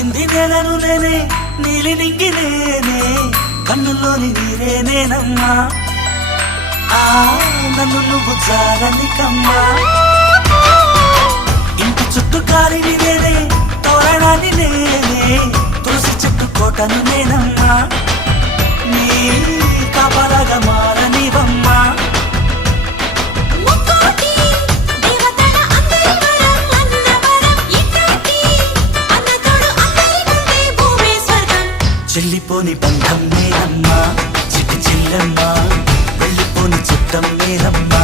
తాకింది నేలను నేనే నీలి నింగి నేనే కన్నుల్లోని నీరే నేనమ్మా నన్ను నువ్వు జాలని కమ్మా ఇంటి చుట్టూ కాలిని నేనే తోరణాన్ని నేనే తులసి చెట్టు కోటను నేనమ్మా నీ కాపలాగా మారనివమ్మా చెల్లిపోని బంధం నేనమ్మా చిట్టి చెల్లెమ్మా వెళ్ళిపోని చుట్టం నేనమ్మా